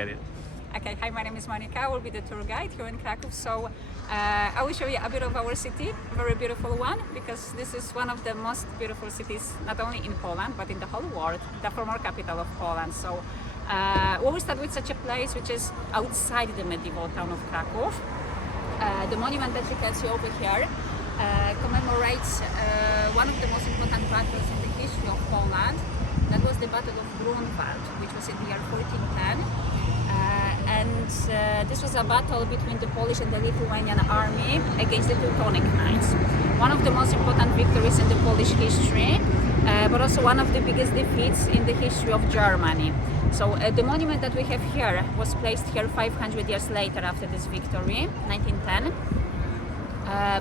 get it. Okay, hi, my name is Monika. I will be the tour guide here in Kraków. So I will show you a bit of our city, a very beautiful one, because this is one of the most beautiful cities, not only in Poland, but in the whole world, the former capital of Poland. So we will start with such a place which is outside the medieval town of Kraków. The monument that you can see over here commemorates one of the most important battles in the history of Poland. That was the Battle of Grunwald, which was in the year 1410. This was a battle between the Polish and the Lithuanian army against the Teutonic Knights. One of the most important victories in the Polish history, but also one of the biggest defeats in the history of Germany. So the monument that we have here was placed here 500 years later after this victory, 1910.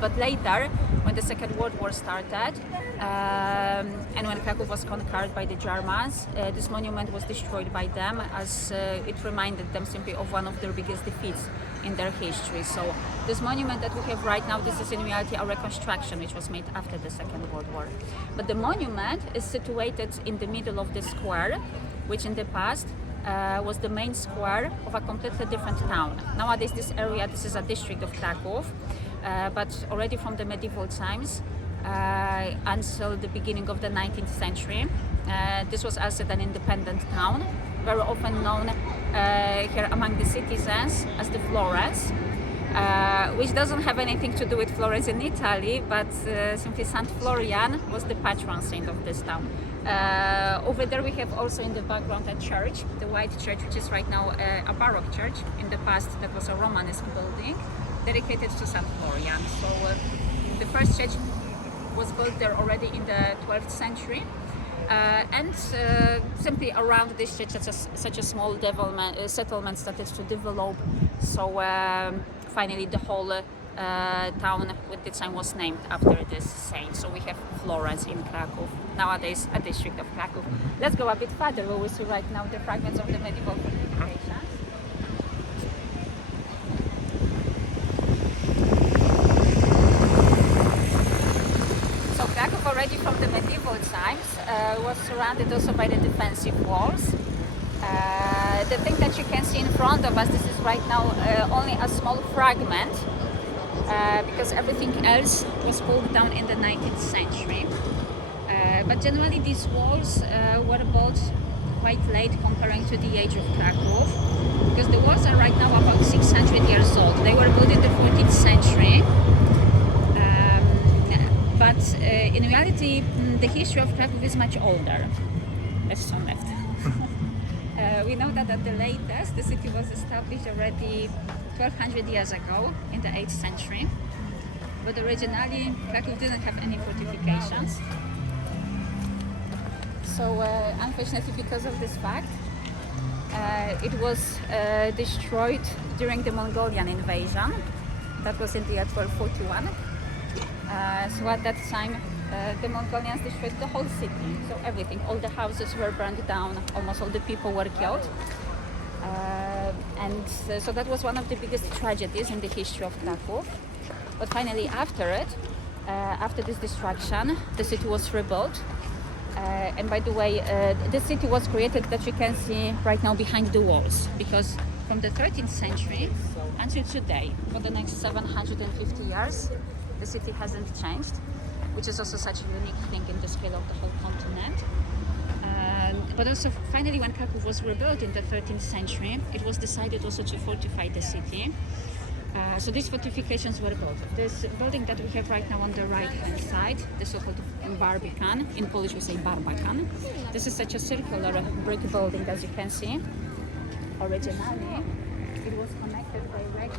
But later, when the Second World War started, and when Kraków was conquered by the Germans, this monument was destroyed by them, as it reminded them simply of one of their biggest defeats in their history. So this monument that we have right now, this is in reality a reconstruction which was made after the Second World War. But the monument is situated in the middle of the square, which in the past was the main square of a completely different town. Nowadays this area, this is a district of Kraków, but already from the medieval times until the beginning of the 19th century, this was also an independent town, very often known here among the citizens as the Florence, which doesn't have anything to do with Florence in Italy, but simply Saint Florian was the patron saint of this town. Over there we have also in the background a church, the White Church, which is right now a Baroque church. In the past that was a Romanesque building dedicated to Saint Florian. So the first church was built there already in the 12th century. And simply around this church, such a small settlement started to develop. So finally the whole town with the time was named after this saint. So we have Florence in Kraków, nowadays a district of Kraków. Let's go a bit further where we see right now the fragments of the medieval fortifications. So Kraków already from the medieval times was surrounded also by the defensive walls. The thing that you can see in front of us, this is right now only a small fragment, because everything else was pulled down in the 19th century. But generally these walls were built quite late comparing to the age of Kraków, because the walls are right now about 600 years old. They were built in the 14th century. But in reality, the history of Kraków is much older. There's some left. We know that at the latest, the city was established already 1200 years ago in the 8th century. But originally, Kraków didn't have any fortifications. So unfortunately, because of this fact, it was destroyed during the Mongolian invasion. That was in the year 1241. So at that time, the Mongolians destroyed the whole city. So everything, all the houses were burned down, almost all the people were killed. So that was one of the biggest tragedies in the history of Kraków. But finally after it, after this destruction, the city was rebuilt. And by the way, the city was created that you can see right now behind the walls, because from the 13th century until today, for the next 750 years, the city hasn't changed, which is also such a unique thing in the scale of the whole continent. But also finally when Kraków was rebuilt in the 13th century, it was decided also to fortify the city. So these fortifications were built. This building that we have right now on the right hand side, the so-called barbican, in Polish we say barbakan. This is such a circular brick building, as you can see. Originally it was connected directly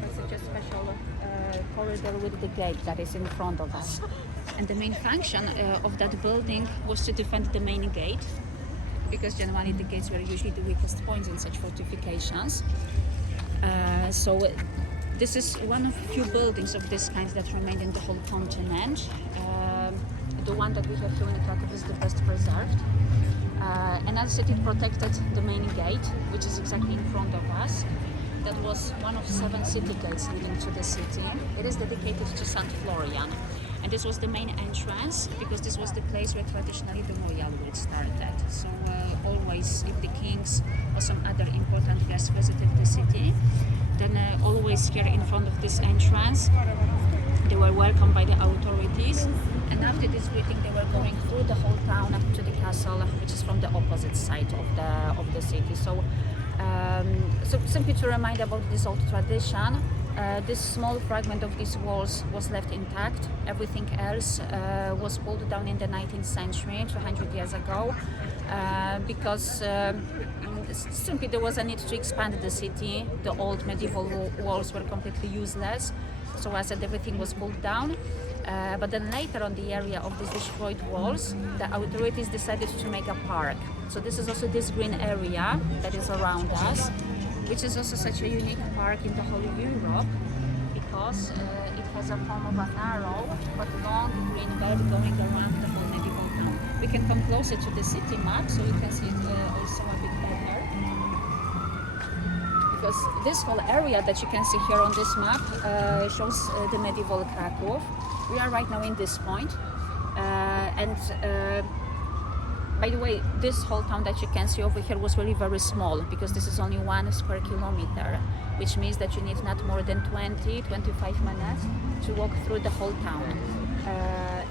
by such a special corridor with the gate that is in front of us. And the main function of that building was to defend the main gate, because generally the gates were usually the weakest points in such fortifications. So this is one of few buildings of this kind that remained in the whole continent. The one that we have here in Kraków is the best preserved. And as I said, it protected the main gate, which is exactly in front of us. That was one of 7 city gates leading to the city. It is dedicated to Saint Florian. And this was the main entrance, because this was the place where traditionally the royal would started. So always, if the kings or some other important just visited the city. Then always here in front of this entrance, they were welcomed by the authorities. And after this greeting, they were going through the whole town to the castle, which is from the opposite side of the city. So simply to remind about this old tradition, this small fragment of these walls was left intact. Everything else was pulled down in the 19th century, 200 years ago, because simply there was a need to expand the city. The old medieval walls were completely useless, so I said everything was pulled down. But then later on the area of these destroyed walls, the authorities decided to make a park. So this is also this green area that is around us, which is also such a unique park in the whole Europe, because it has a form of a narrow but long green belt going around the whole medieval town. We can come closer to the city map so you can see it also a bit better. Because this whole area that you can see here on this map shows the medieval Kraków. We are right now in this point, and by the way, this whole town that you can see over here was really very small, because this is only 1 square kilometer, which means that you need not more than 20-25 minutes to walk through the whole town.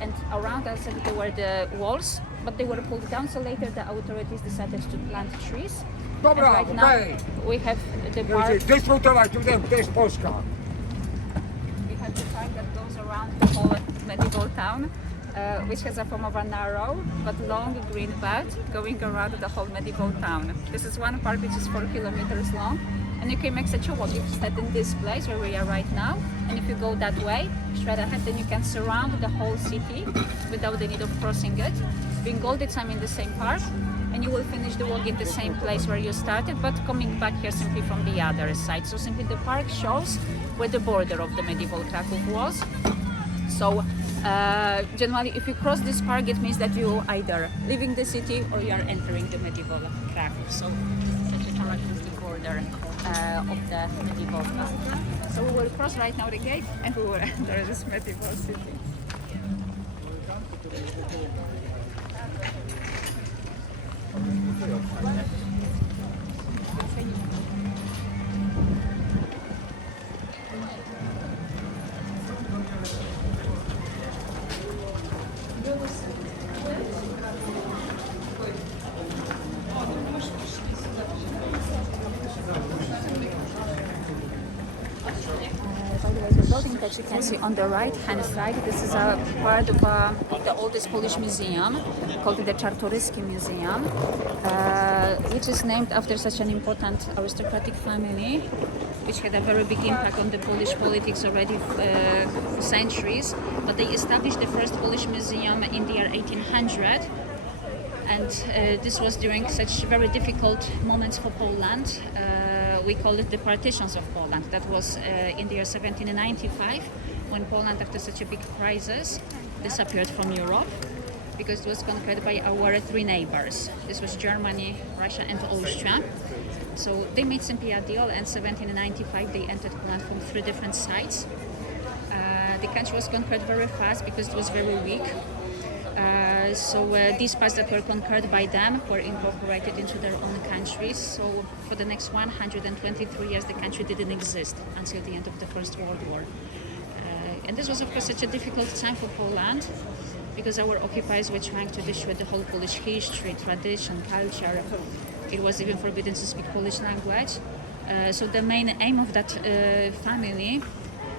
And around us there were the walls, but they were pulled down, so later the authorities decided to plant trees. And right now we have the park. We have the park that goes around the whole medieval town, which has a form of a narrow but long green belt going around the whole medieval town. This is one park which is 4 kilometers long, and you can make such a walk. You start in this place where we are right now, and if you go that way, straight ahead, then you can surround the whole city without the need of crossing it, being all the time in the same park, and you will finish the walk in the same place where you started, but coming back here simply from the other side. So simply the park shows where the border of the medieval Kraków was. So generally, if you cross this park, it means that you either leaving the city or you are entering the medieval Kraków. So such a characteristic border of the medieval Kraków. So we will cross right now the gate and we will enter this medieval city. That you can see on the right hand side, this is a part of the oldest Polish museum called the Czartoryski Museum, which is named after such an important aristocratic family which had a very big impact on the Polish politics already for centuries. But they established the first Polish museum in the year 1800, and this was during such very difficult moments for Poland. We call it the partitions of Poland. That was in the year 1795, when Poland, after such a big crisis, disappeared from Europe, because it was conquered by our 3 neighbors. This was Germany, Russia and Austria. So they made simply a deal, and 1795 they entered Poland from 3 different sides. The country was conquered very fast because it was very weak. So these parts that were conquered by them were incorporated into their own countries. So for the next 123 years, the country didn't exist until the end of the First World War. And this was, of course, such a difficult time for Poland, because our occupiers were trying to destroy the whole Polish history, tradition, culture. It was even forbidden to speak Polish language. So the main aim of that family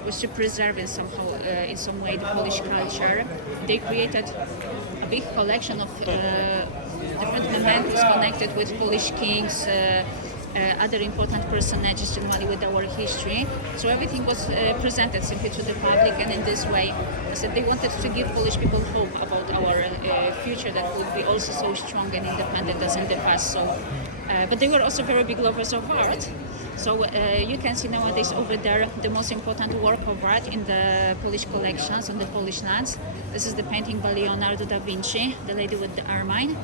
was to preserve in some way the Polish culture. They created a big collection of different mementos connected with Polish kings, other important personages generally with our history. So everything was presented simply to the public, and in this way, I said they wanted to give Polish people hope about our future that would be also so strong and independent as in the past. So, but they were also very big lovers of art. So you can see nowadays over there the most important work of art in the Polish collections on the Polish lands. This is the painting by Leonardo da Vinci, The Lady with the Ermine,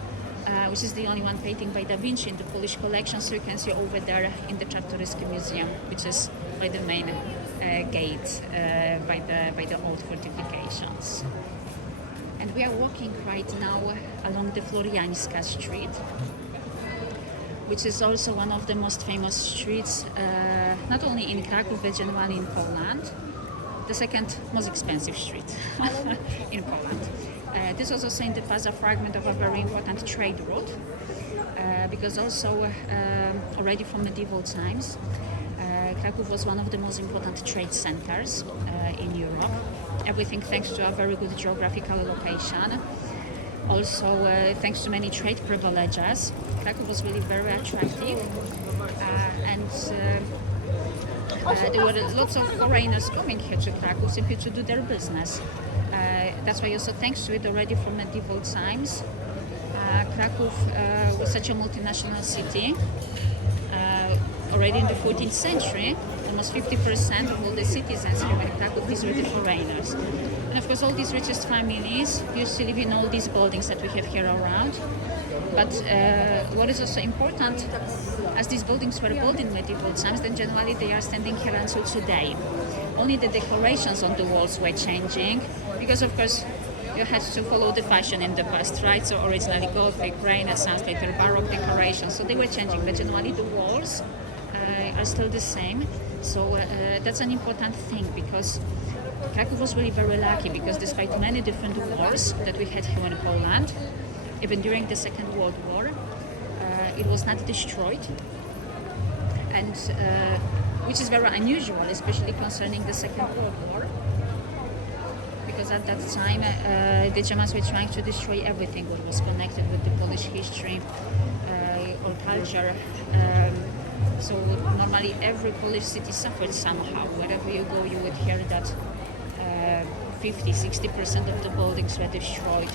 which is the only one painting by da Vinci in the Polish collection. So you can see over there in the Czartoryski Museum, which is by the main gate, by the old fortifications. And we are walking right now along the Florianska street. which is also one of the most famous streets, not only in Kraków but generally in Poland. The second most expensive street in Poland. This was also in the past a fragment of a very important trade route, because also already from medieval times, Kraków was one of the most important trade centers in Europe. Everything thanks to a very good geographical location. Also, thanks to many trade privileges, Kraków was really very attractive, and there were lots of foreigners coming here to Kraków simply to do their business. That's why also thanks to it already from medieval times, Kraków was such a multinational city. Already in the 14th century, almost 50% of all the citizens here in Kraków, these were the foreigners. And of course all these richest families used to live in all these buildings that we have here around. But what is also important, as these buildings were built in medieval times, then generally they are standing here until today. Only the decorations on the walls were changing, because of course you had to follow the fashion in the past, right? So originally Gothic, Renaissance, later Baroque decorations, so they were changing, but generally the walls are still the same. So that's an important thing, because Kraków was really very lucky, because despite many different wars that we had here in Poland, even during the Second World War, it was not destroyed, and which is very unusual, especially concerning the Second World War, because at that time the Germans were trying to destroy everything what was connected with the Polish history or culture. So normally every Polish city suffered somehow. Wherever you go, you would hear that 50-60% of the buildings were destroyed,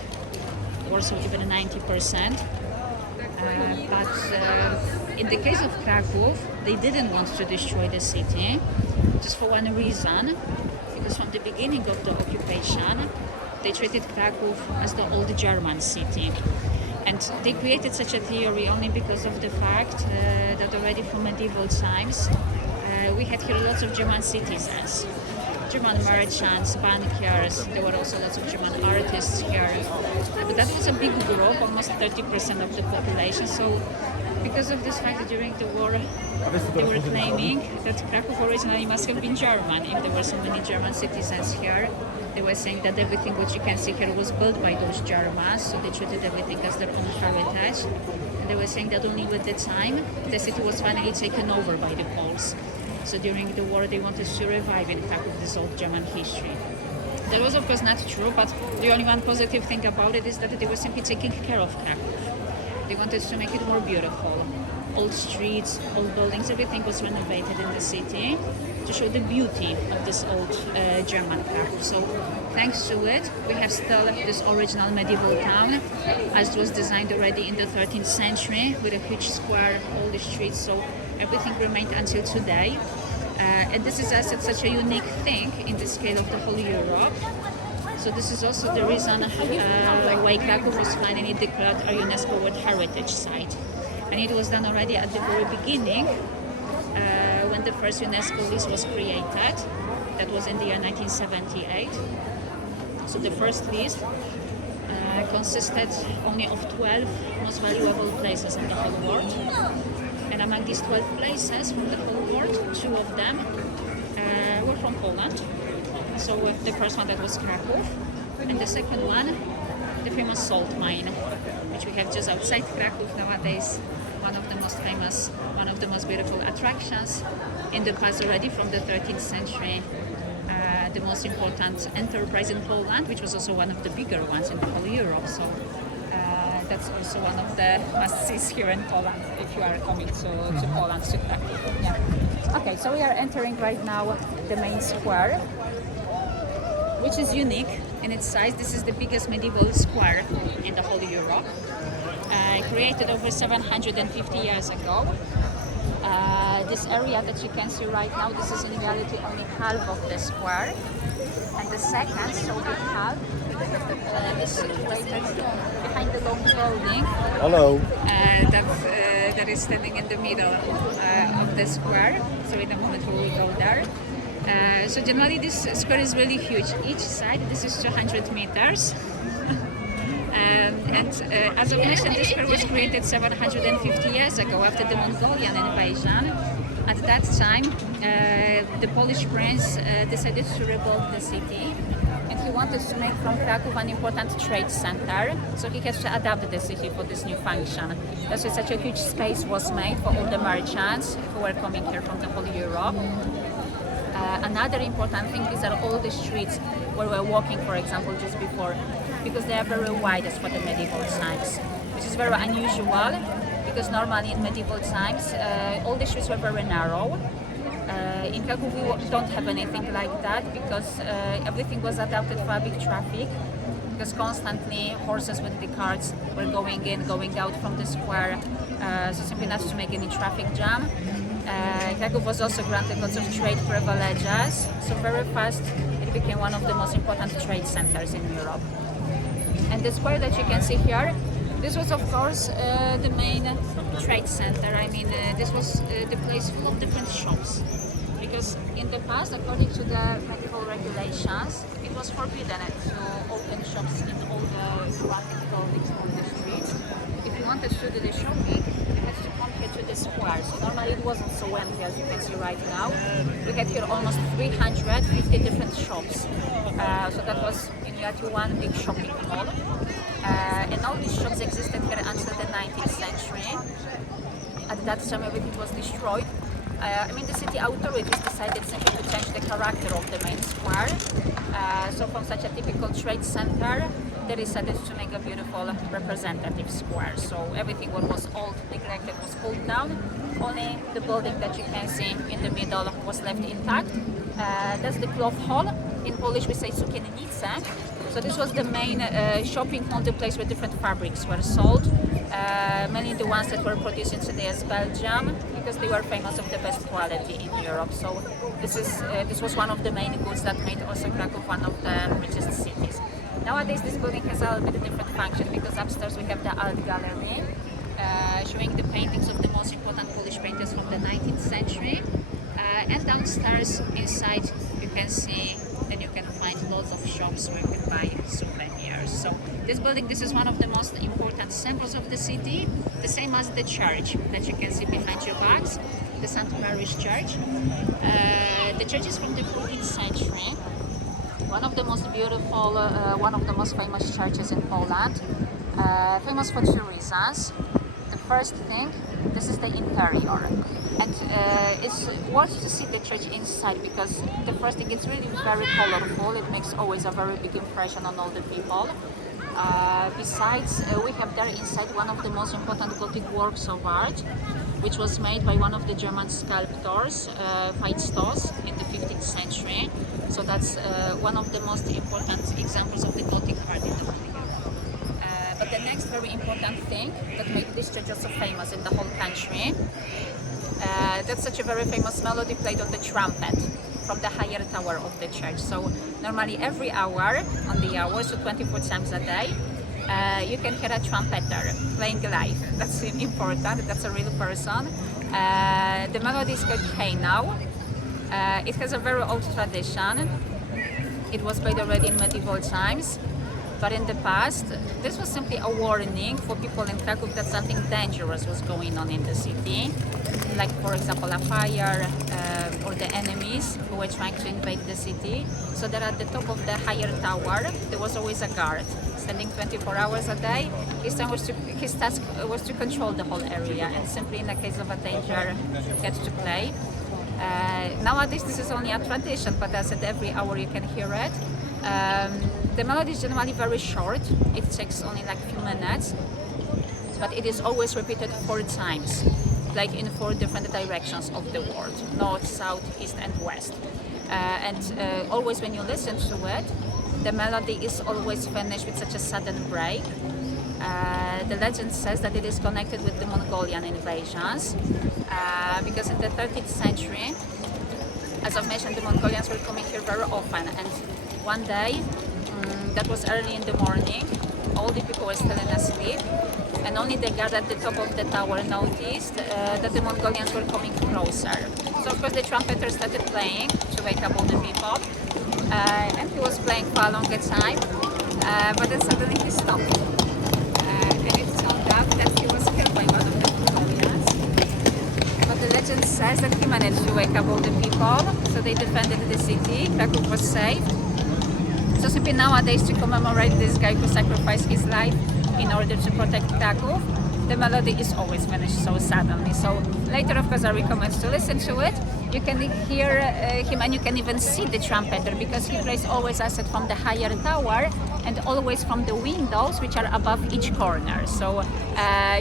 or so even 90%. But in the case of Kraków, they didn't want to destroy the city, just for one reason, because from the beginning of the occupation, they treated Kraków as the old German city. And they created such a theory only because of the fact that already from medieval times we had here lots of German citizens, German merchants, bankers. There were also lots of German artists here. But that was a big group, almost 30% of the population. So because of this fact, during the war, they were claiming that Kraków originally must have been German. If there were so many German citizens here, they were saying that everything which you can see here was built by those Germans, so they treated everything as their own heritage. And they were saying that only with the time, the city was finally taken over by the Poles. So during the war, they wanted to revive in Kraków this old German history. That was of course not true, but the only one positive thing about it is that they were simply taking care of Kraków. They wanted to make it more beautiful. Old streets, old buildings, everything was renovated in the city to show the beauty of this old German Kraków. So thanks to it, we have still this original medieval town, as it was designed already in the 13th century, with a huge square, all the streets, so everything remained until today. And this is, as I said, such a unique thing in the scale of the whole Europe. So this is also the reason why Kraków was finally declared a UNESCO World Heritage Site. And it was done already at the very beginning, when the first UNESCO list was created. That was in the year 1978. So the first list consisted only of 12 most valuable places in the whole world. And among these 12 places from the whole world, 2 of them were from Poland. So the first one, that was Kraków, and the second one, the famous salt mine, which we have just outside Kraków nowadays. One of the most famous, one of the most beautiful attractions. In the past, already from the 13th century, the most important enterprise in Poland, which was also one of the bigger ones in the whole Europe. So that's also one of the must-sees here in Poland if you are coming to Poland, to Kraków. Yeah. Okay, so we are entering right now the main square, which is unique in its size. This is the biggest medieval square in the whole Europe, created over 750 years ago. This area that you can see right now, this is in reality only half of the square, and the second, so big half, is situated behind the long building. Hello. That is standing in the middle of the square. So in a moment we will go there. So generally this square is really huge. Each side, this is 200 meters. As I mentioned, this square was created 750 years ago after the Mongolian invasion. At that time, the Polish prince decided to rebuild the city, and he wanted to make from Kraków an important trade center, so he had to adapt the city for this new function. That's why such a huge space was made for all the merchants who were coming here from the whole Europe. Another important thing is that all the streets where we're walking, for example, just before, because they are very wide as for the medieval times, which is very unusual, because normally in medieval times all the streets were very narrow. In Kraków we don't have anything like that, because everything was adapted for big traffic, because constantly horses with the carts were going in, going out from the square, so simply not to make any traffic jam. Kraków was also granted lots of trade privileges, so very fast it became one of the most important trade centers in Europe. And the square that you can see here, this was of course the main trade center. I mean, this was the place full of different shops, because in the past, according to the medieval regulations, it was forbidden to open shops in all the market buildings on the streets. If you wanted to do the shopping, you had to come here to the square. So normally it wasn't so empty as you can see right now. We had here almost 350 different shops. So that was in reality one big shopping mall. And all these shops existed here until the 19th century. At that time everything was destroyed. I mean, the city authorities decided simply to change the character of the main square. So from such a typical trade center, they decided to make a beautiful representative square. So everything what was old, neglected, was pulled down. Only the building that you can see in the middle was left intact. That's the cloth hall. In Polish we say sukiennice. So this was the main shopping mall, the place where different fabrics were sold. Mainly the ones that were produced in today's Belgium, because they were famous of the best quality in Europe. So this was one of the main goods that made also Kraków one of the richest cities. Nowadays this building has a little bit different function, because upstairs we have the art gallery showing the paintings of the most important Polish painters from the 19th century. And downstairs inside you can see, and you can find lots of shops where you can buy souvenirs. So this building, this is one of the most important symbols of the city, the same as the church that you can see behind your backs, the St. Mary's Church. The church is from the 14th century, one of the most beautiful, one of the most famous churches in Poland, famous for two reasons. The first thing, this is the interior. And it's worth to see the church inside, because the first thing, it's really very colorful. It makes always a very big impression on all the people. Besides, we have there inside one of the most important Gothic works of art, which was made by one of the German sculptors, Miasto, in the 15th century. So that's one of the most important examples of the Gothic art in the world. But the next very important thing that made this church also famous in the whole country, that's such a very famous melody played on the trumpet from the higher tower of the church. So normally every hour on the hour, so 24 times a day, you can hear a trumpeter playing live. That's important, that's a real person. The melody is called Hey Now. It has a very old tradition. It was played already in medieval times. But in the past, this was simply a warning for people in Kraków that something dangerous was going on in the city, like for example a fire or the enemies who were trying to invade the city. So that at the top of the higher tower, there was always a guard standing 24 hours a day. His task was to control the whole area, and simply in the case of a danger, he had to play. Nowadays this is only a tradition, but as I said, every hour you can hear it. The melody is generally very short. It takes only like a few minutes, but it is always repeated 4 times, like in 4 different directions of the world: north, south, east and west. Always when you listen to it, the melody is always finished with such a sudden break. The legend says that it is connected with the Mongolian invasions, because in the 13th century, as I've mentioned, the Mongolians were coming here very often, and one day, that was early in the morning, all the people were still asleep, and only the guard at the top of the tower noticed that the Mongolians were coming closer. So of course the trumpeter started playing to wake up all the people, and he was playing for a longer time, but then suddenly he stopped. says that he managed to wake up all the people, so they defended the city. Kraków was saved. So simply nowadays, to commemorate this guy who sacrificed his life in order to protect Kraków, the melody is always finished so suddenly. So later, of course, I recommend to listen to it. You can hear him and you can even see the trumpeter, because he plays always as it from the higher tower and always from the windows which are above each corner. So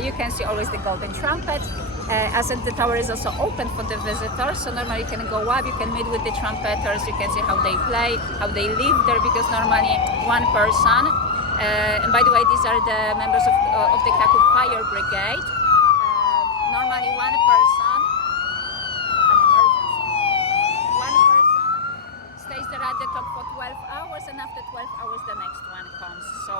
you can see always the golden trumpet. As the tower is also open for the visitors, so normally you can go up, you can meet with the trumpeters, you can see how they play, how they live there, because normally one person, and by the way, these are the members of the Kraków Fire Brigade. Normally one person, an emergency, one person stays there at the top for 12 hours, and after 12 hours the next one comes. So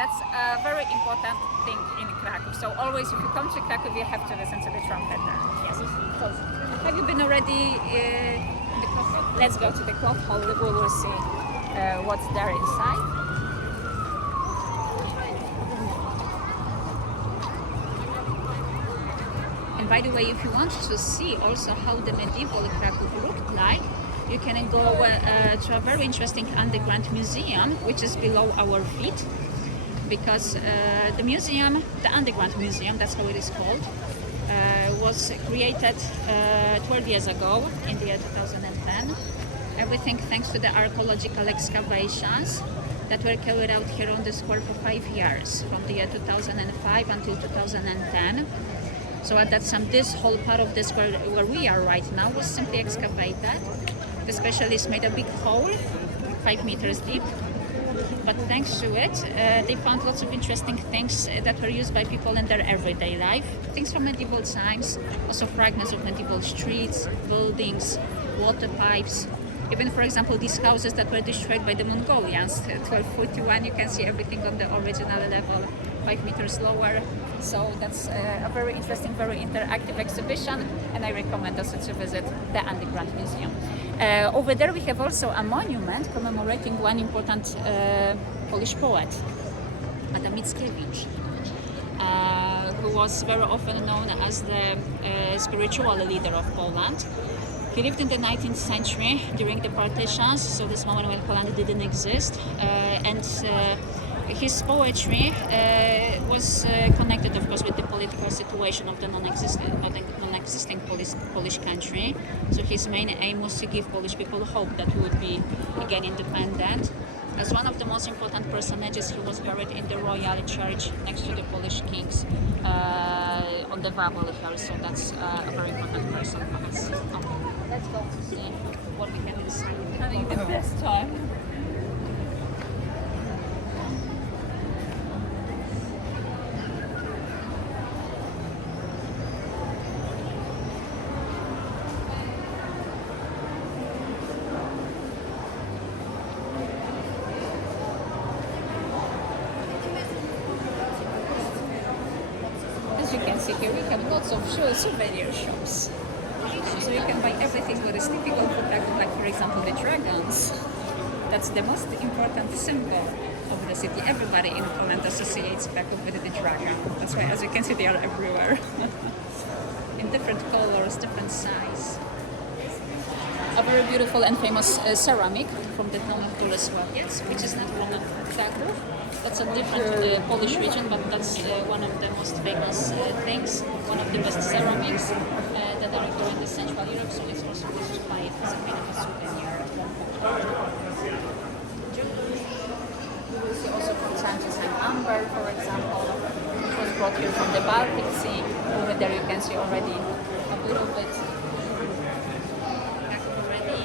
that's a very important thing in Kraków. So always if you come to Kraków, you have to listen to the trumpeter. Yes. So, have you been already in the clock hall? Let's go to the clock hall. We will see what's there inside. And by the way, if you want to see also how the medieval Kraków looked like, you can go to a very interesting underground museum, which is below our feet, because the museum, the underground museum, that's how it is called, was created 12 years ago in the year 2010. Everything thanks to the archaeological excavations that were carried out here on the square for 5 years, from the year 2005 until 2010. So at that time, this whole part of the square where we are right now was simply excavated. The specialists made a big hole, 5 meters deep, but thanks to it, they found lots of interesting things that were used by people in their everyday life. Things from medieval times, also fragments of medieval streets, buildings, water pipes. Even, for example, these houses that were destroyed by the Mongolians, 1241, you can see everything on the original level, 5 meters lower. So that's a very interesting, very interactive exhibition, and I recommend also to visit the Underground Museum. Over there we have also a monument commemorating one important Polish poet, Adam Mickiewicz, who was very often known as the spiritual leader of Poland. He lived in the 19th century during the partitions, so this moment when Poland didn't exist, and his poetry was connected, of course, with the political situation of the non-existing Polish country. So his main aim was to give Polish people hope that we would be again independent. As one of the most important personages, he was buried in the Royal Church next to the Polish kings on the Wawel Hill. So that's a very important person for us. Okay. Let's go to see what we can see. Having the best time. As you can see here, we have lots of souvenir shops. So you can buy everything that is typical for Kraków, like for example the dragons. That's the most important symbol of the city. Everybody in Poland associates Kraków with the dragon. That's why, as you can see, they are everywhere. In different colors, different size. A very beautiful and famous ceramic from the town of Bolesławiec, which is not from Kraków. That's a different Polish region, but that's one of the most famous things, one of the best ceramics that are occurring in Central Europe, so it's also good to buy it as a kind of a souvenir. You will see also from Sanchez and Amber, for example, which was brought here from the Baltic Sea. Over there you can see already a little bit already.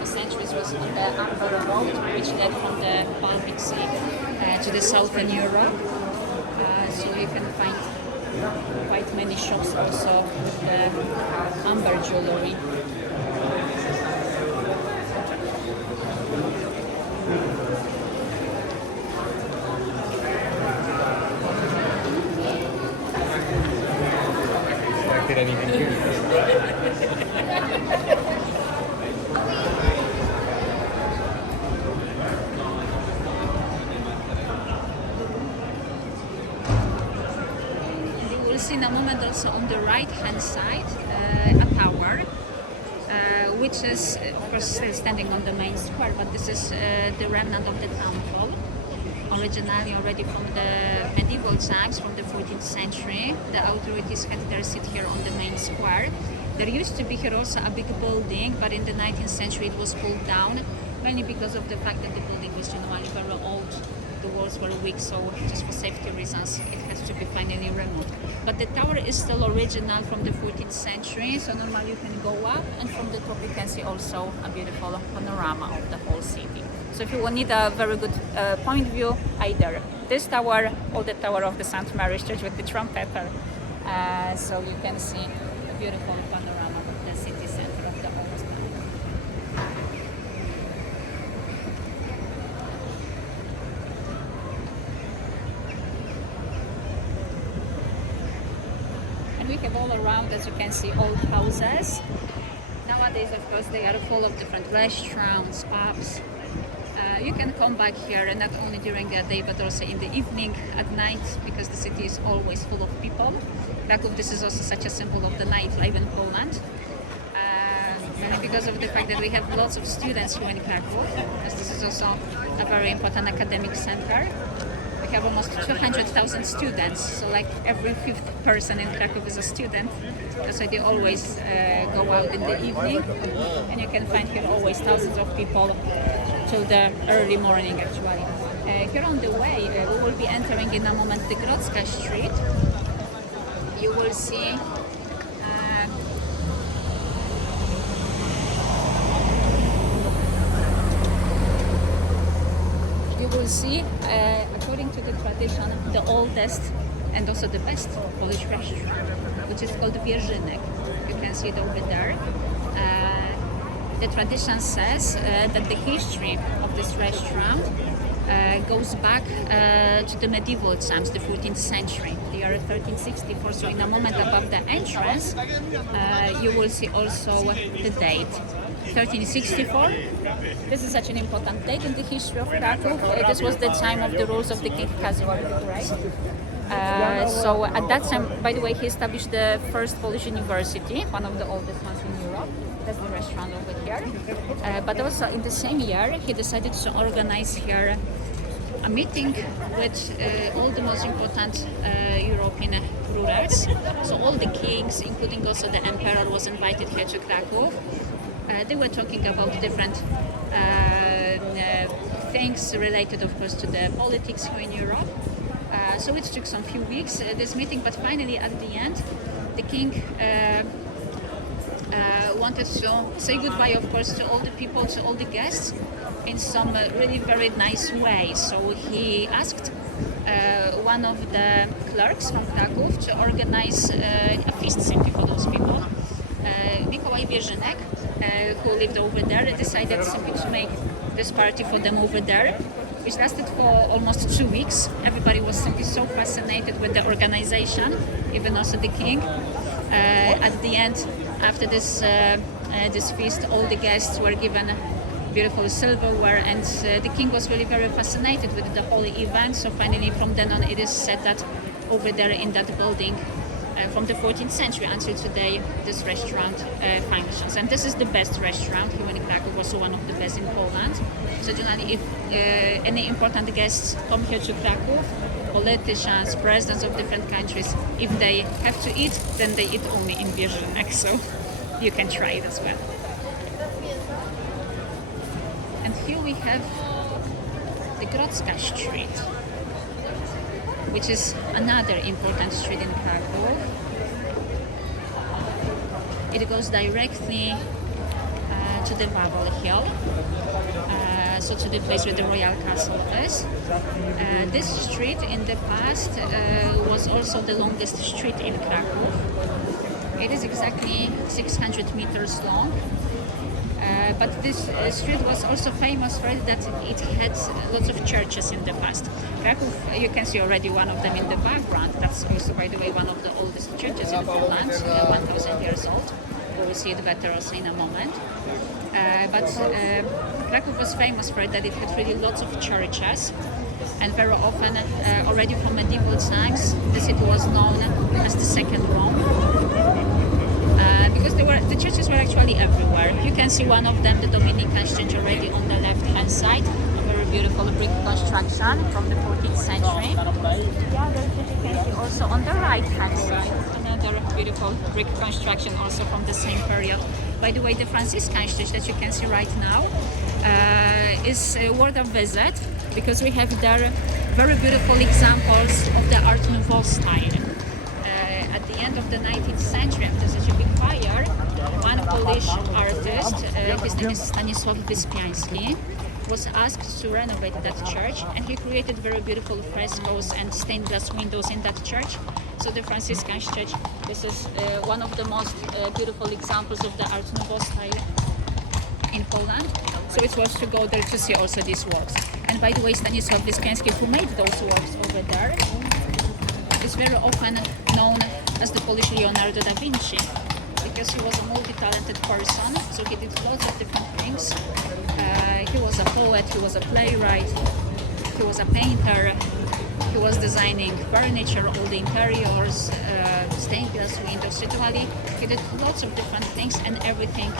For centuries was on the Amber Road, which led from the Baltic Sea to the Southern Europe. So you can find quite many shops also with the amber jewelry. In a moment moment also on the right hand side a tower, which is of course still standing on the main square, but this is the remnant of the town hall. Originally already from the medieval times, from the 14th century, the authorities had their seat here on the main square. There used to be here also a big building, but in the 19th century it was pulled down, mainly because of the fact that the building was generally very old. The walls were weak, so just for safety reasons it has to be finally removed. But the tower is still original from the 14th century, so normally you can go up, and from the top you can see also a beautiful panorama of the whole city. So if you will need a very good point view, either this tower or the tower of the St. Mary's Church with the trumpeter, so you can see a beautiful panorama of the city center of the whole town. And we have all around, as you can see, old houses. Nowadays, of course, they are full of different restaurants, pubs. You can come back here, and not only during the day but also in the evening, at night, because the city is always full of people. Kraków, this is also such a symbol of the nightlife in Poland, mainly because of the fact that we have lots of students here in Kraków, because this is also a very important academic center. We have almost 200,000 students, so like every fifth person in Kraków is a student. So they always go out in the evening, and you can find here always thousands of people till the early morning actually. Here on the way, we will be entering in a moment the Grodzka street. You will see according to the tradition, the oldest and also the best Polish restaurant, which is called Wierzynek. You can see it over there. The tradition says that the history of this restaurant goes back to the medieval times, the 14th century, the year 1364. So in a moment above the entrance, you will see also the date. 1364. This is such an important date in the history of Kraków. This was the time of the rules of the King Kazimierz the Great. So at that time, by the way, he established the first Polish university, one of the oldest ones in Europe. That's the restaurant over here. But also in the same year, he decided to organize here a meeting with all the most important European rulers. So all the kings, including also the emperor, was invited here to Kraków. They were talking about different things related, of course, to the politics here in Europe. So it took some few weeks, this meeting, but finally at the end, the king wanted to say goodbye, of course, to all the people, to all the guests, in some really very nice way. So he asked one of the clerks from Kraków to organize a feast simply for those people. Mikołaj Wierzynek, who lived over there, decided simply to make this party for them over there, which lasted for almost 2 weeks. Everybody was simply so fascinated with the organization, even also the king. At the end, after this feast, all the guests were given beautiful silverware, and the king was really very fascinated with the whole event. So finally, from then on, it is said that over there in that building, from the 14th century until today, this restaurant functions. And this is the best restaurant here in Kraków, also one of the best in Poland. So generally, if any important guests come here to Kraków, politicians, presidents of different countries, if they have to eat, then they eat only in Wierzynek. So you can try it as well. And here we have the Grodzka street, which is another important street in Kraków. It goes directly to the Wawel hill, so to the place where the royal castle is. This street in the past was also the longest street in Kraków. It is exactly 600 meters long. But this street was also famous for that it had lots of churches in the past. Kraków, you can see already one of them in the background. That's also, by the way, one of the oldest churches in Poland, 1,000 years old. We will see it better also in a moment. But Kraków was famous for that it had really lots of churches. And very often, already from medieval times, the city was known as the Second Rome. Because the churches were actually everywhere. You can see one of them, the Dominican church, already on the left-hand side. A very beautiful brick construction from the 14th century. The other church you can see also on the right-hand side. Another beautiful brick construction also from the same period. By the way, the Franciscan church that you can see right now is worth a visit, because we have there very beautiful examples of the Art Nouveau style. At the end of the 19th century, after such a big fire, one Polish artist, his name is Stanisław Wyspiański, was asked to renovate that church, and he created very beautiful frescoes and stained glass windows in that church. So the Franciscan church, this is one of the most beautiful examples of the Art Nouveau style in Poland. So it was to go there to see also these works. And by the way, Stanisław Wyspiański, who made those works over there, is very often known as the Polish Leonardo da Vinci, because he was a multi-talented person, so he did lots of different things. He was a poet, he was a playwright, he was a painter, he was designing furniture, all the interiors, stained glass windows. Literally, he did lots of different things, and everything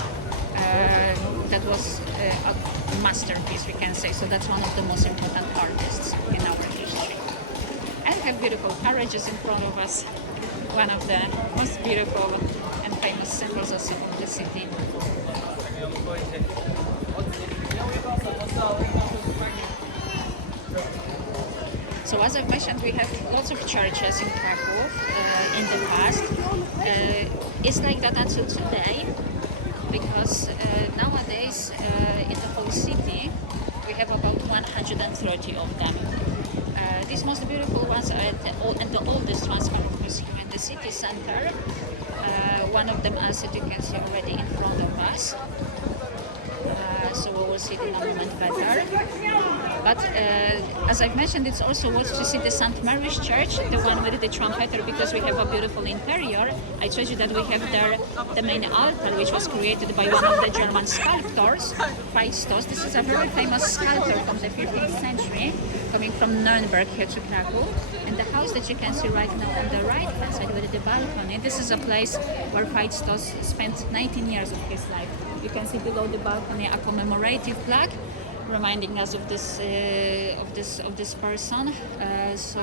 that was a masterpiece, we can say. So that's one of the most important artists in our history. And have beautiful carriages in front of us, one of the most beautiful and famous symbols of the city. So as I've mentioned, we have lots of churches in Kraków in the past. It's like that until today, because nowadays in the whole city we have about 130 of them. These most beautiful ones are and the oldest ones are of course here in the city center. One of them, as you can see already in front of us. So we will see it in a moment better. But as I've mentioned, it's also worth to see the St. Mary's Church, the one with the trumpeter, because we have a beautiful interior. I told you that we have there the main altar, which was created by one of the German sculptors, Faistos. This is a very famous sculptor from the 15th century, coming from Nuremberg here to Kraków. And the house that you can see right now on the right-hand side with the balcony, this is a place where Faistos spent 19 years of his life. You can see below the balcony a commemorative plaque reminding us of this person. So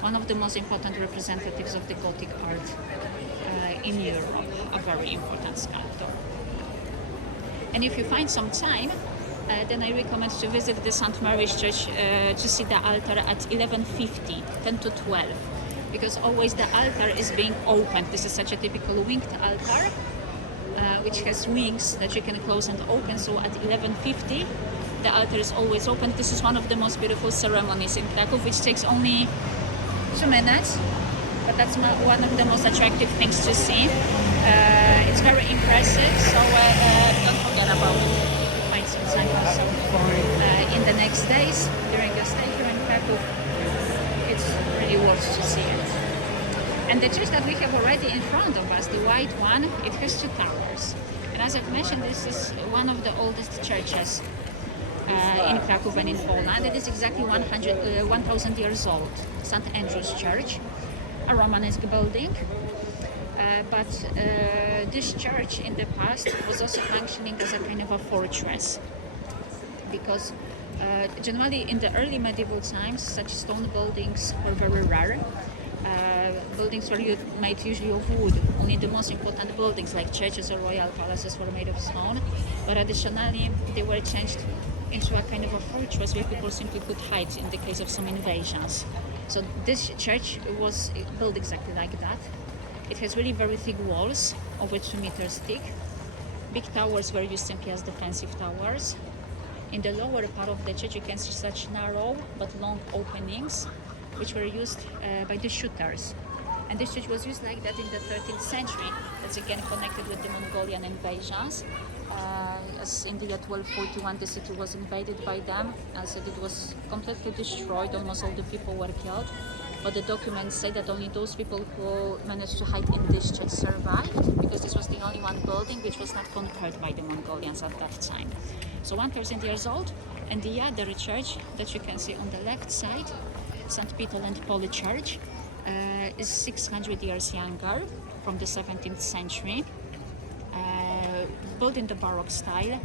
one of the most important representatives of the Gothic art in Europe, a very important sculptor. And if you find some time, then I recommend to visit the St. Mary's Church to see the altar at 11:50, 10 to 12, because always the altar is being opened. This is such a typical winged altar, which has wings that you can close and open. So at 11:50, the altar is always open. This is one of the most beautiful ceremonies in Kraków, which takes only 2 minutes, but that's one of the most attractive things to see. It's very impressive, so don't forget about it. Find some time also in the next days during your stay here in Kraków. It's really worth to see it. And the church that we have already in front of us, the white one, it has 2 towers. And as I've mentioned, this is one of the oldest churches in Kraków and in Poland. It is exactly 1,000 years old. St. Andrew's Church, a Romanesque building. But this church in the past was also functioning as a kind of a fortress, because generally in the early medieval times such stone buildings were very rare. Buildings were made usually of wood. Only the most important buildings like churches or royal palaces were made of stone, but additionally they were changed into a kind of a fortress where people simply could hide in the case of some invasions. So this church was built exactly like that. It has really very thick walls, over 2 meters thick. Big towers were used simply as defensive towers. In the lower part of the church you can see such narrow but long openings, which were used by the shooters. And this church was used like that in the 13th century. That's again connected with the Mongolian invasions. As in the year 1241 the city was invaded by them, as it was completely destroyed, almost all the people were killed. but the documents say that only those people who managed to hide in this church survived, because this was the only one building which was not conquered by the Mongolians at that time. So 1,000 years old, and the other church that you can see on the left side, St. Peter and Paul Church, is 600 years younger, from the 17th century, built in the Baroque style.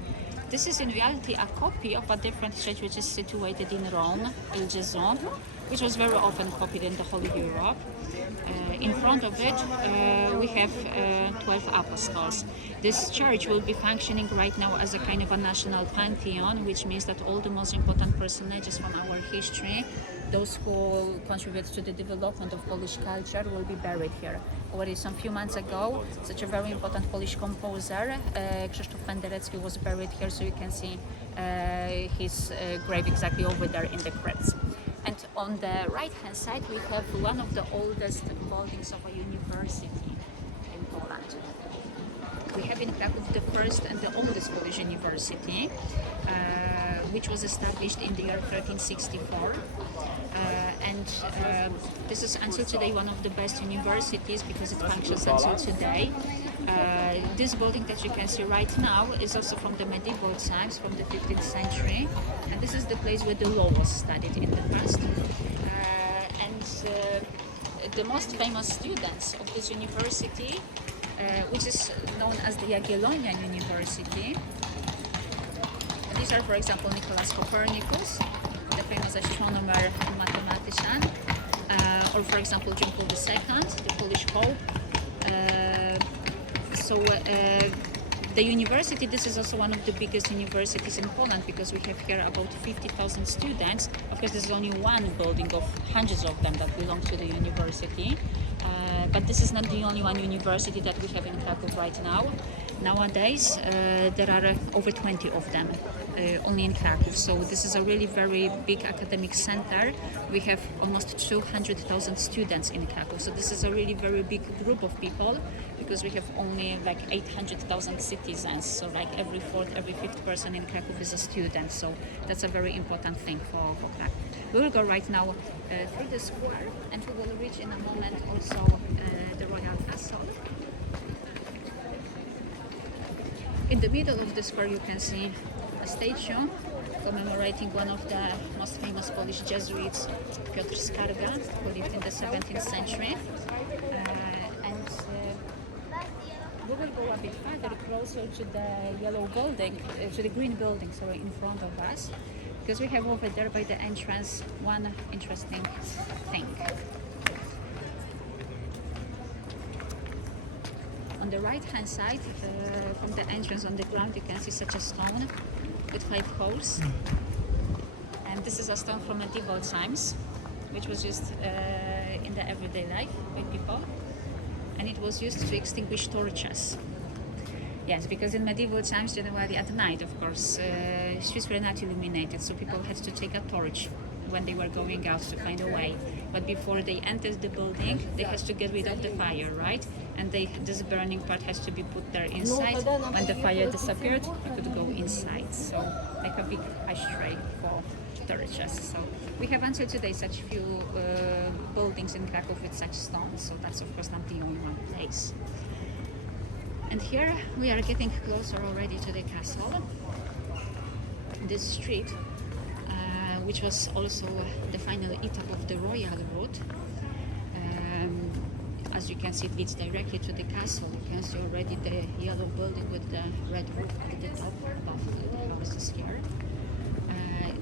This is in reality a copy of a different church which is situated in Rome, Il Gesù, which was very often copied in the whole Europe. In front of it we have 12 apostles. This church will be functioning right now as a kind of a national pantheon, which means that all the most important personages from our history, those who contribute to the development of Polish culture, will be buried here. Already some few months ago, such a very important Polish composer, Krzysztof Penderecki, was buried here, so you can see his grave exactly over there in the crypts. And on the right-hand side, we have one of the oldest buildings of a university in Poland. We have in Kraków the first and the oldest Polish university, which was established in the year 1364. This is until today one of the best universities because it functions until today. This building that you can see right now is also from the medieval times, from the 15th century, and this is the place where the law was studied in the past. The most famous students of this university, which is known as the Jagiellonian University, these are, for example, Nicholas Copernicus, the famous astronomer and mathematician, or for example John Paul II, the Polish Pope. The university, this is also one of the biggest universities in Poland because we have here about 50,000 students. Of course, this is only one building of hundreds of them that belong to the university. But this is not the only one university that we have in Kraków right now. Nowadays, there are over 20 of them only in Kraków. So this is a really very big academic center. We have almost 200,000 students in Kraków. So this is a really very big group of people because we have only like 800,000 citizens. So like every fourth, every fifth person in Kraków is a student. So that's a very important thing for Kraków. We will go right now through the square, and we will reach in a moment also the Royal Castle. In the middle of the square you can see a statue commemorating one of the most famous Polish Jesuits, Piotr Skarga, who lived in the 17th century. We will go a bit further, closer to the yellow building, to the green building, sorry, in front of us, because we have over there by the entrance one interesting thing. On the right hand side, from the entrance on the ground, you can see such a stone with 5 holes. And this is a stone from medieval times, which was used in the everyday life by people. And it was used to extinguish torches. Yes, because in medieval times, generally at night, of course, streets were not illuminated, so people had to take a torch when they were going out to find a way. But before they entered the building, they had to get rid of the fire, right? And this burning part has to be put there inside. When the fire disappeared, you could go inside. So like a big ashtray for torches. So we have until today such few buildings in Kraków with such stones. So that's of course not the only one place. And here we are getting closer already to the castle. This street, which was also the final etap of the royal route. As you can see, it leads directly to the castle. You can see already the yellow building with the red roof at the top above the houses here.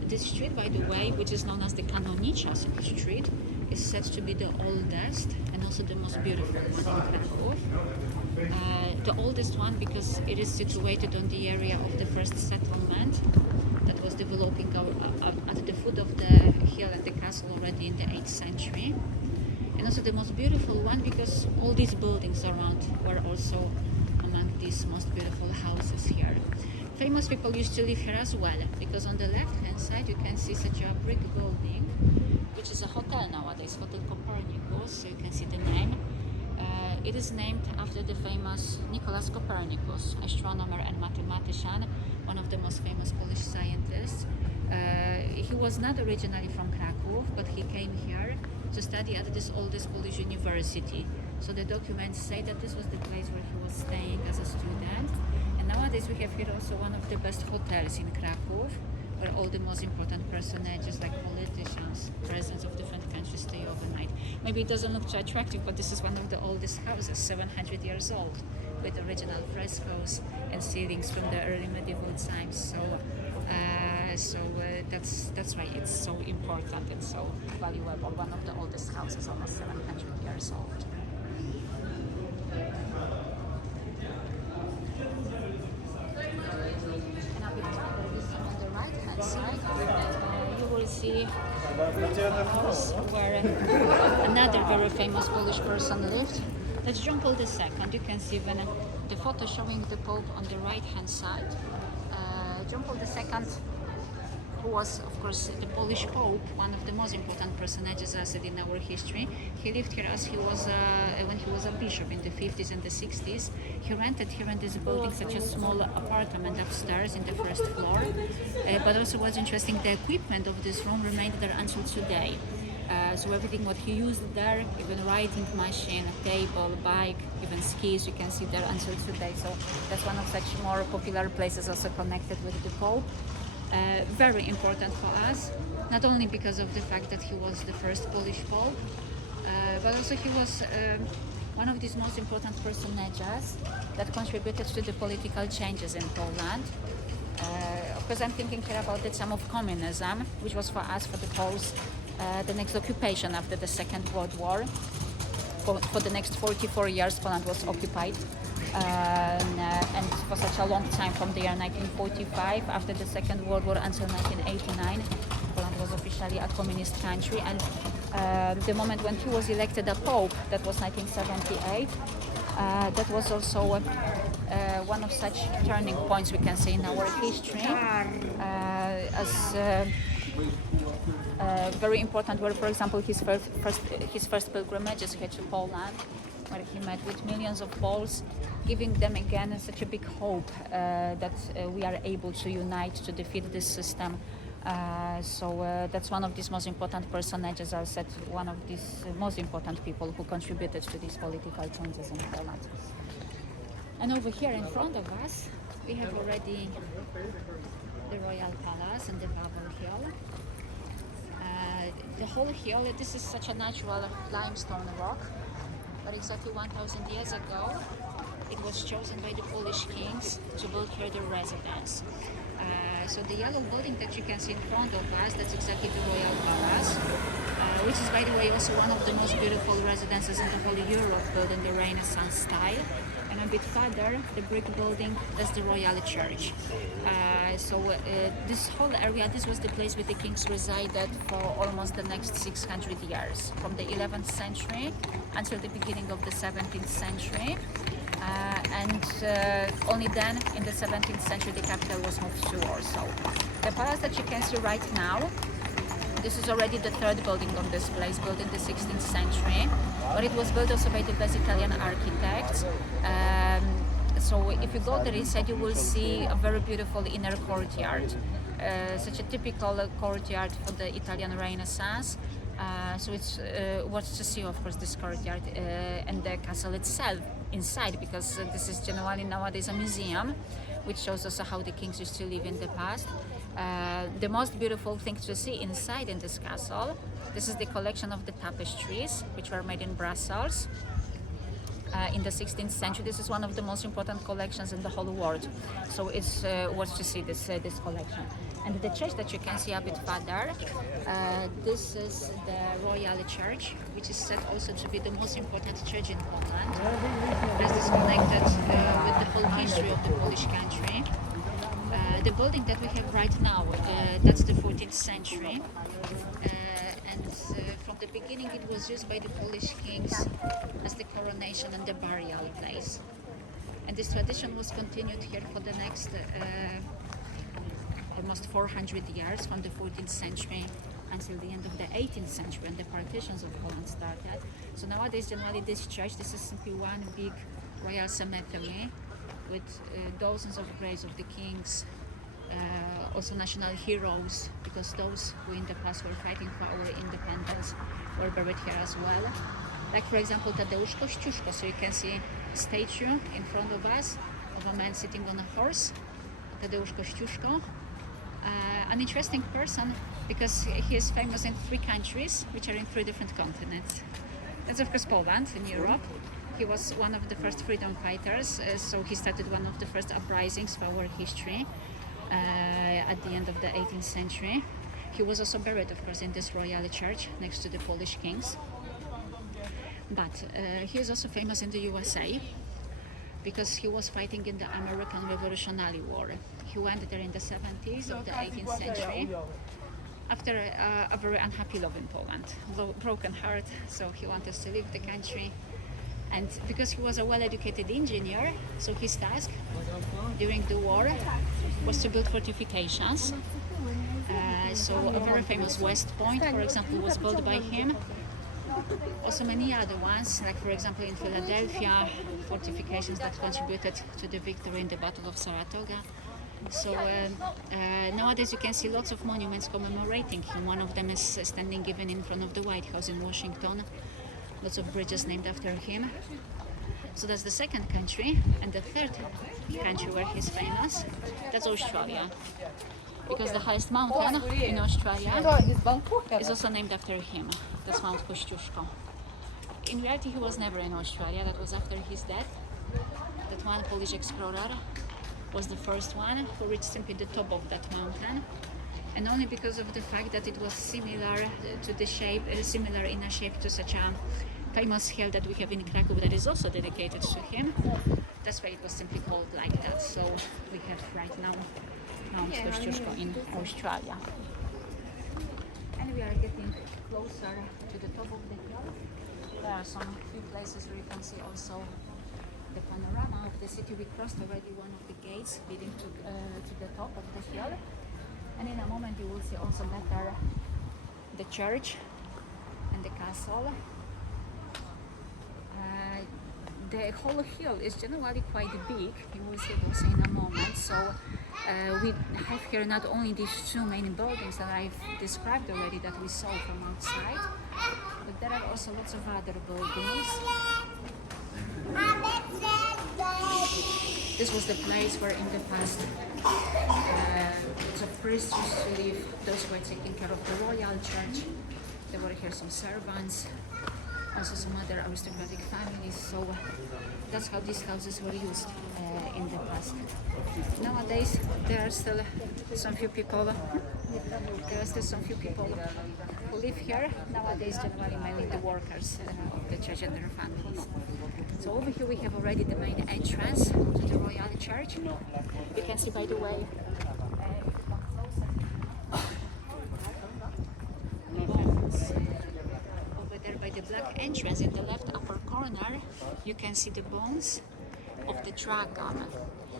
This street, by the way, which is known as the Kanonicha Street, is said to be the oldest and also the most beautiful one in Kraków. The oldest one because it is situated on the area of the first settlement that was developing at the foot of the hill and the castle already in the 8th century. And also the most beautiful one because all these buildings around were also among these most beautiful houses here. Famous people used to live here as well, because on the left hand side you can see such a brick building, which is a hotel nowadays, Hotel Copernicus, so you can see the name. It is named after the famous Nicholas Copernicus, astronomer and mathematician, one of the most famous Polish scientists. He was not originally from Kraków, but he came here to study at this oldest Polish university. So the documents say that this was the place where he was staying as a student. And nowadays we have here also one of the best hotels in Kraków, where all the most important personages like politicians, presidents of different countries stay overnight. Maybe it doesn't look too attractive, but this is one of the oldest houses, 700 years old, with original frescoes and ceilings from the early medieval times. So that's why it's so important and so valuable. One of the oldest houses, almost 700 years old. And a bit further, on the right-hand side, you will see a house where another very famous Polish person lived. That's John Paul II. You can see even the photo showing the Pope on the right-hand side. John Paul II, who was, of course, the Polish Pope, one of the most important personages, as said, in our history. He lived here as he was when he was a bishop in the 50s and the 60s. He rented here in this building such a small apartment upstairs in the first floor. But also what's interesting, the equipment of this room remained there until today. So everything what he used there, even writing machine, table, bike, even skis, you can see there until today. So that's one of such more popular places also connected with the Pope. Very important for us, not only because of the fact that he was the first Polish Pope, but also he was one of these most important personages that contributed to the political changes in Poland. Of course, I'm thinking here about the time of communism, which was for us, for the Poles, the next occupation after the Second World War. For the next 44 years, Poland was occupied. And for such a long time, from the year 1945, after the Second World War, until 1989, Poland was officially a communist country. And the moment when he was elected a pope, that was 1978, that was also one of such turning points, we can say, in our history, as very important were, for example, his first pilgrimages here to Poland, where he met with millions of Poles, giving them again such a big hope that we are able to unite to defeat this system. So that's one of these most important personages, I said, one of these most important people who contributed to these political changes in Poland. And over here in front of us, we have already the Royal Palace and the Wawel Hill. The whole hill, this is such a natural limestone rock, but exactly 1,000 years ago, it was chosen by the Polish kings to build here their residence. So the yellow building that you can see in front of us, that's exactly the Royal Palace, which is, by the way, also one of the most beautiful residences in the whole Europe, built in the Renaissance style. And a bit further, the brick building, that's the Royal Church. This whole area, this was the place where the kings resided for almost the next 600 years, from the 11th century until the beginning of the 17th century. Only then, in the 17th century, the capital was moved to Warsaw. The palace that you can see right now, this is already the third building on this place, built in the 16th century, but it was built also by the best Italian architects. So if you go there inside, you will see a very beautiful inner courtyard, such a typical courtyard for the Italian Renaissance. So it's worth to see, of course, this courtyard and the castle itself inside, because this is generally nowadays a museum, which shows also how the kings used to live in the past. The most beautiful thing to see inside in this castle, this is the collection of the tapestries, which were made in Brussels in the 16th century. This is one of the most important collections in the whole world, so it's worth to see this collection. And the church that you can see a bit further, this is the Royal Church, which is said also to be the most important church in Poland, as it's connected with the whole history of the Polish country. The building that we have right now, that's the 14th century, and from the beginning it was used by the Polish kings as the coronation and the burial place. And this tradition was continued here for the next almost 400 years, from the 14th century until the end of the 18th century, when the partitions of Poland started. So nowadays, generally, this church, this is simply one big royal cemetery with dozens of graves of the kings also national heroes, because those who in the past were fighting for our independence were buried here as well. Like for example Tadeusz Kościuszko, so you can see a statue in front of us of a man sitting on a horse, Tadeusz Kościuszko. An interesting person because he is famous in 3 countries, which are in 3 different continents. That's of course Poland in Europe. He was one of the first freedom fighters, so he started one of the first uprisings for our history at the end of the 18th century. He was also buried, of course, in this royal church next to the Polish kings. But he is also famous in the USA because he was fighting in the American Revolutionary War. He went there in the 70s of the 18th century after a very unhappy love in Poland, broken heart, so he wanted to leave the country. And because he was a well-educated engineer, so his task during the war was to build fortifications. So a very famous West Point, for example, was built by him. Also many other ones, like for example in Philadelphia, fortifications that contributed to the victory in the Battle of Saratoga. So nowadays you can see lots of monuments commemorating him. One of them is standing even in front of the White House in Washington. Lots of bridges named after him. So that's the second country. And the third country where he's famous, that's Australia. Because the highest mountain in Australia is also named after him. That's Mount Kościuszko. In reality, he was never in Australia. That was after his death. That one Polish explorer was the first one who reached simply the top of that mountain. And only because of the fact that it was similar to the shape, similar in a shape to such a famous hill that we have in Kraków that is also dedicated to him. That's why it was simply called like that. So we have right now Mount Kościuszko in Australia. And we are getting closer to the top of the hill. There are some few places where you can see also the panorama of the city. We crossed already one of the gates leading to the top of the hill. And in a moment you will see also better the church and the castle. The whole hill is generally quite big, you will see it also in a moment. So we have here not only these 2 main buildings that I've described already that we saw from outside, but there are also lots of other buildings. This was the place where in the past lots of priests used to live, those who were taking care of the royal church. There were here some servants, also some other aristocratic families, so that's how these houses were used in the past. Nowadays there are still some few people who live here. Nowadays generally mainly the workers of the church and their families. So over here we have already the main entrance to the royal church. You can see, by the way, over there by the black entrance in the left upper corner, you can see the bones of the dragon.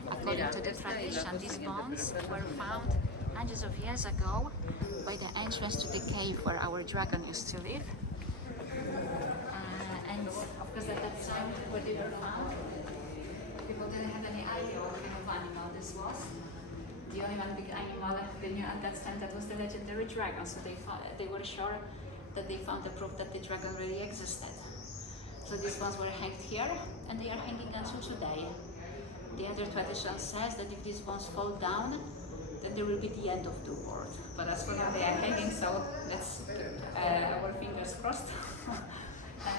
According to the tradition, these bones were found hundreds of years ago by the entrance to the cave where our dragon used to live. And of course at that time where they were found, people didn't have any idea what kind of animal this was. The only one big animal they knew at that time, that was the legendary dragon. So they were sure that they found the proof that the dragon really existed. So these ones were hanged here, and they are hanging until today. The other tradition says that if these bones fall down, then there will be the end of the world. But as for now, they are hanging, so let's keep our fingers crossed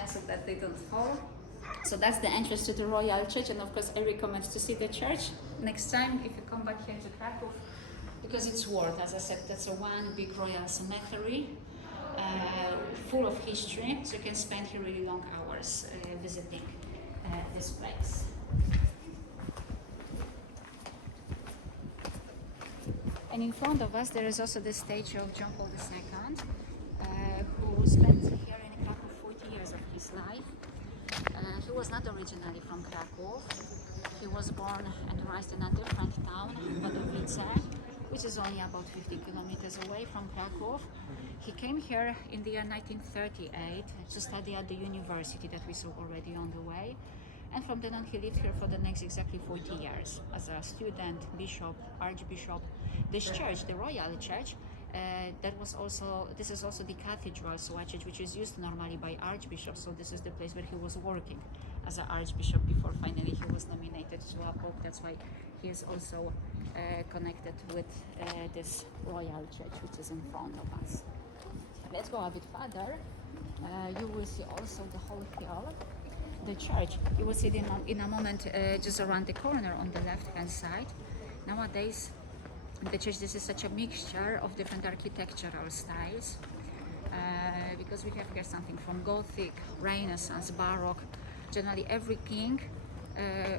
so that they don't fall. So that's the entrance to the royal church, and of course I recommend to see the church next time if you come back here to Kraków, because it's worth, as I said, that's a one big royal cemetery, full of history, so you can spend here really long hours visiting this place. And in front of us there is also the statue of John Paul II, who spent here in Kraków 40 years of his life. He was not originally from Kraków. He was born and raised in a different town, Wadowice, which is only about 50 kilometers away from Kraków. He came here in the year 1938 to study at the university that we saw already on the way. And from then on, he lived here for the next exactly 40 years as a student, bishop, archbishop. This church, the royal church, this is also the cathedral, so a church which is used normally by archbishops. So this is the place where he was working as an archbishop before finally he was nominated to a pope. That's why he is also connected with this royal church which is in front of us. Let's go a bit further. You will see also the whole hill, the church. You will see it in a moment just around the corner on the left hand side. Nowadays the church, this is such a mixture of different architectural styles because we have here something from Gothic, Renaissance, Baroque. Generally every king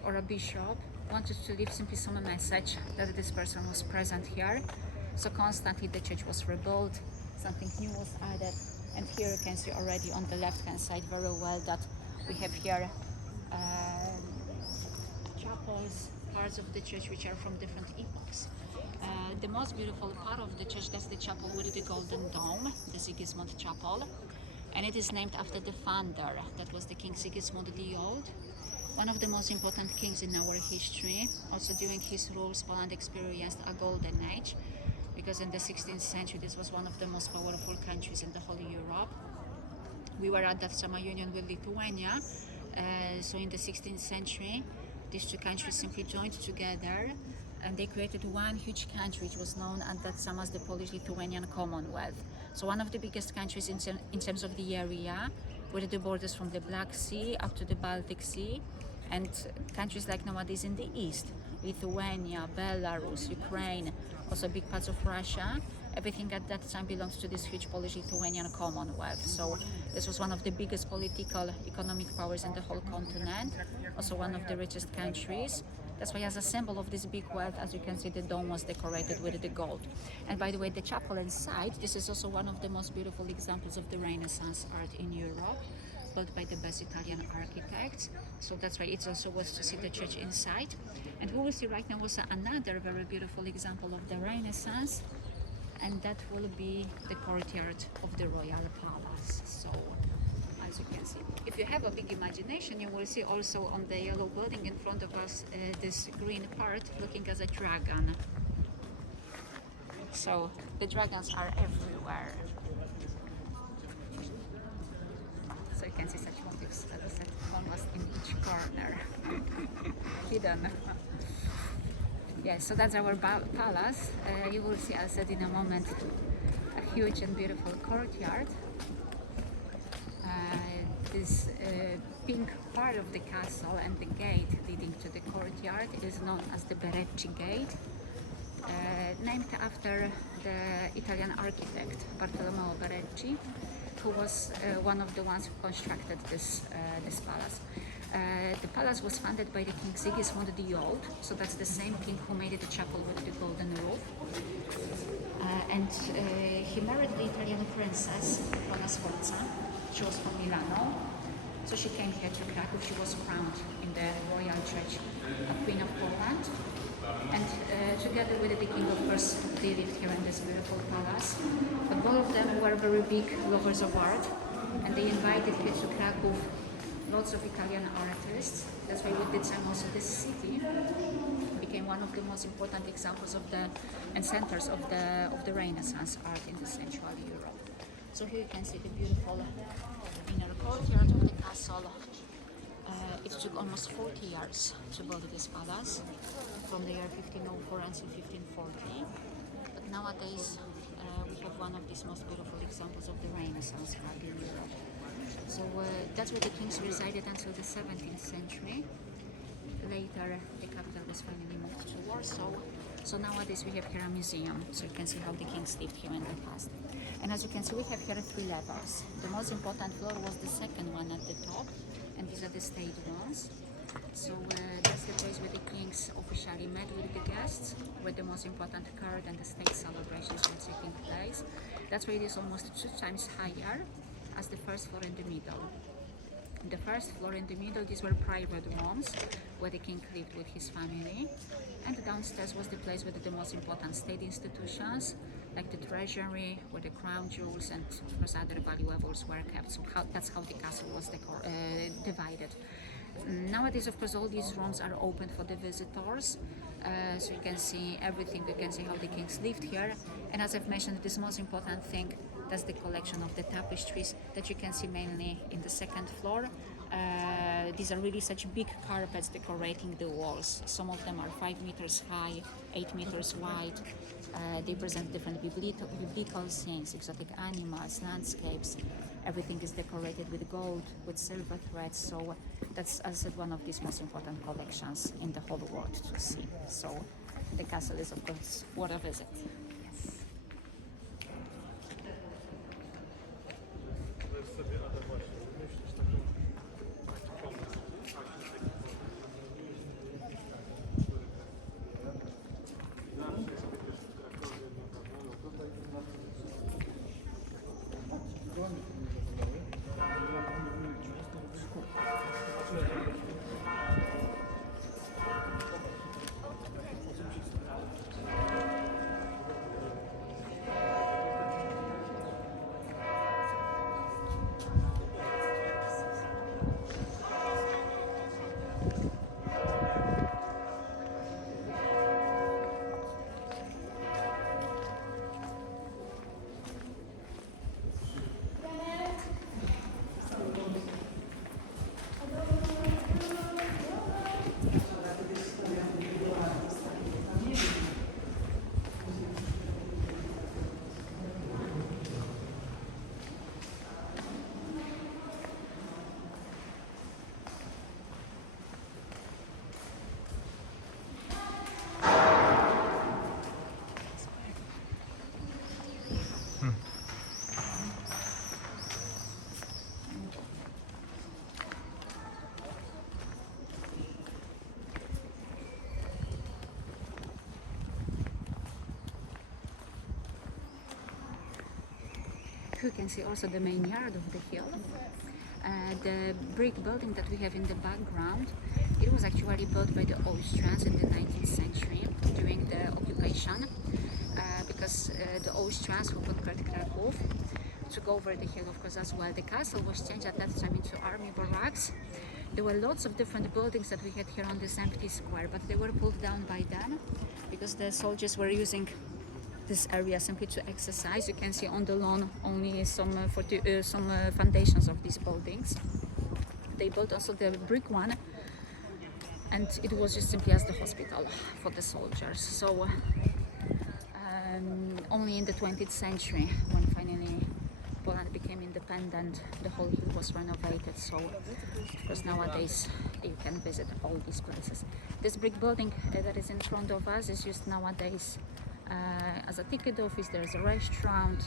or a bishop wanted to leave simply some message that this person was present here. So constantly the church was rebuilt, something new was added, and here you can see already on the left hand side very well that we have here chapels, parts of the church which are from different epochs. The most beautiful part of the church, that's the chapel with the golden dome, the Sigismund Chapel, and it is named after the founder, that was the King Sigismund the Old, one of the most important kings in our history. Also during his rules, Poland experienced a golden age, because in the 16th century this was one of the most powerful countries in the whole Europe. We were at that summer union with Lithuania, so in the 16th century these two countries simply joined together and they created one huge country which was known at that time as the Polish-Lithuanian Commonwealth. So one of the biggest countries in terms of the area, with the borders from the Black Sea up to the Baltic Sea, and countries like nowadays in the east, Lithuania, Belarus, Ukraine, also big parts of Russia. Everything at that time belonged to this huge Polish-Lithuanian Commonwealth. So this was one of the biggest political, economic powers in the whole continent, also one of the richest countries. That's why as a symbol of this big wealth, as you can see, the dome was decorated with the gold. And by the way, the chapel inside, this is also one of the most beautiful examples of the Renaissance art in Europe, built by the best Italian architects. So that's why it's also worth to see the church inside. And we will see right now also another very beautiful example of the Renaissance, and that will be the courtyard of the royal palace. So as you can see, if you have a big imagination, you will see also on the yellow building in front of us this green part looking as a dragon. So the dragons are everywhere. So you can see such motifs, as I said, almost in each corner, hidden. Yeah, so that's our palace. You will see, as I said in a moment, a huge and beautiful courtyard. This pink part of the castle and the gate leading to the courtyard is known as the Berecci Gate, named after the Italian architect Bartolomeo Berecci, who was one of the ones who constructed this palace. The palace was founded by the King Sigismund the Old, so that's the same king who made the chapel with the golden roof. And he married the Italian princess, Florianska. She was from Milano, so she came here to Kraków. She was crowned in the royal church, a Queen of Poland. And together with the king, of course, they lived here in this beautiful palace. But both of them were very big lovers of art, and they invited here to Kraków lots of Italian artists. That's why with the time also this city became one of the most important examples of and centers of the Renaissance art in the Central Europe. So here you can see the beautiful inner courtyard of the castle. It took almost 40 years to build this palace, from the year 1504 until 1540. But nowadays we have one of these most beautiful examples of the Renaissance art in Europe. So that's where the kings resided until the 17th century. Later, the capital was finally moved to Warsaw. So nowadays we have here a museum, so you can see how the kings lived here in the past. And as you can see, we have here 3 levels. The most important floor was the second one at the top, and these are the state ones. So that's the place where the kings officially met with the guests, where the most important court and the state celebrations were taking place. That's why it is almost 2 times higher as the first floor in the middle. The first floor in the middle, these were private rooms where the king lived with his family, and downstairs was the place where the most important state institutions, like the treasury, where the crown jewels and of course other valuables were kept. So that's how the castle was divided. Nowadays, of course, all these rooms are open for the visitors, so you can see everything. You can see how the kings lived here. And as I've mentioned, this most important thing, that's the collection of the tapestries that you can see mainly in the second floor. These are really such big carpets decorating the walls. Some of them are 5 meters high, 8 meters wide. They present different biblical scenes, exotic animals, landscapes. Everything is decorated with gold, with silver threads. So that's, as I said, one of these most important collections in the whole world to see. So the castle is, of course, worth a visit. You can see also the main yard of the hill. The brick building that we have in the background, it was actually built by the Austrians in the 19th century during the occupation, because the Austrians who conquered Kraków took over the hill, of course, as well. The castle was changed at that time into army barracks. There were lots of different buildings that we had here on this empty square, but they were pulled down by then because the soldiers were using this area simply to exercise. You can see on the lawn only some foundations of these buildings. They built also the brick one, and it was just simply as the hospital for the soldiers. So only in the 20th century, when finally Poland became independent, the whole hill was renovated. So of course nowadays you can visit all these places. This brick building that is in front of us is used nowadays as a ticket office. There's a restaurant,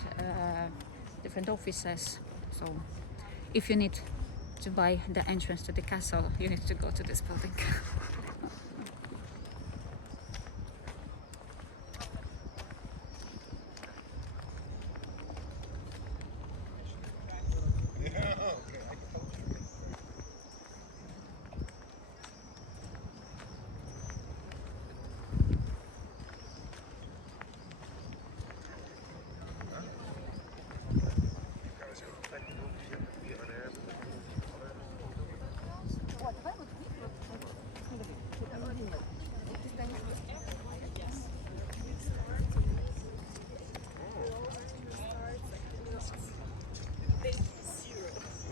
different offices. So if you need to buy the entrance to the castle, you need to go to this building.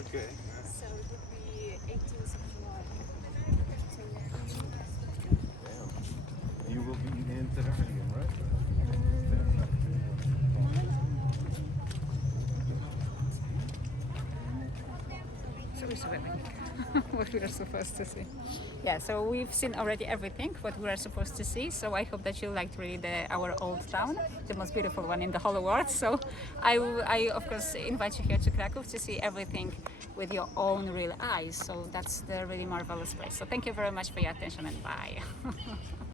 Okay. So it would be 18th of July. Damn. You will be in terrarium, right? So we saw everything what we are supposed to see. Yeah, so we've seen already everything what we are supposed to see. So I hope that you liked really our old town, the most beautiful one in the whole world. So I of course invite you here to Kraków to see everything with your own real eyes. So that's the really marvelous place. So thank you very much for your attention, and bye.